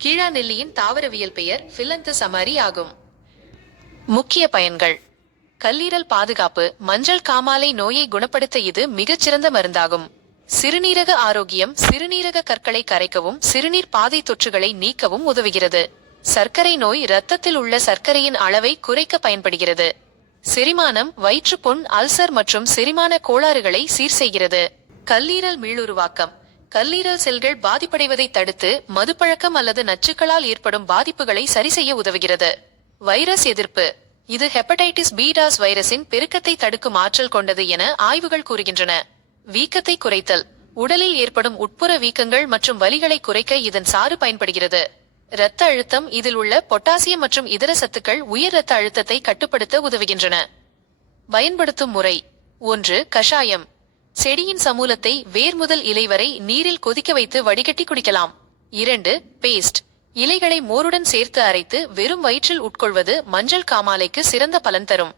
கீழா நெல்லியின் தாவரவியல் பெயர் பிலந்தஸ் அமாரி ஆகும். முக்கிய பயன்கள்: கல்லீரல் பாதுகாப்பு, மஞ்சள் காமாலை நோயை குணப்படுத்த இது மிகச்சிறந்த மருந்தாகும். சிறுநீரக ஆரோக்கியம், சிறுநீரக கற்களை கரைக்கவும் சிறுநீர் பாதை தொற்றுகளை நீக்கவும் உதவுகிறது. சர்க்கரை நோய், இரத்தத்தில் உள்ள சர்க்கரையின் அளவை குறைக்க பயன்படுகிறது. செரிமானம், வயிற்றுப்புண், அல்சர் மற்றும் செரிமான கோளாறுகளை சீர் செய்கிறது. கல்லீரல் மீளுருவாக்கம், கல்லீரல் செல்கள் பாதிப்படைவதை தடுத்து மதுப்பழக்கம் அல்லது நச்சுக்களால் ஏற்படும் பாதிப்புகளை சரிசெய்ய உதவுகிறது. வைரஸ் எதிர்ப்பு, இது ஹெப்படைட்டிஸ் பி-டாஸ் வைரஸின் பெருக்கத்தை தடுக்கும் ஆற்றல் கொண்டது என ஆய்வுகள் கூறுகின்றன. வீக்கத்தை குறைத்தல், உடலில் ஏற்படும் உட்புற வீக்கங்கள் மற்றும் வலிகளை குறைக்க இதன் சாறு பயன்படுகிறது. இரத்த அழுத்தம், இதில் உள்ள பொட்டாசியம் மற்றும் இதர சத்துக்கள் உயர் இரத்த அழுத்தத்தை கட்டுப்படுத்த உதவுகின்றன. பயன்படுத்தும் முறை: 1. கஷாயம். செடியின் சமூலத்தை வேர் முதல் இலை வரை நீரில் கொதிக்க வைத்து வடிகட்டி குடிக்கலாம். 2. பேஸ்ட். இலைகளை மோருடன் சேர்த்து அரைத்து வெறும் வயிற்றில் உட்கொள்வது மஞ்சள் காமாலைக்கு சிறந்த பலன் தரும்.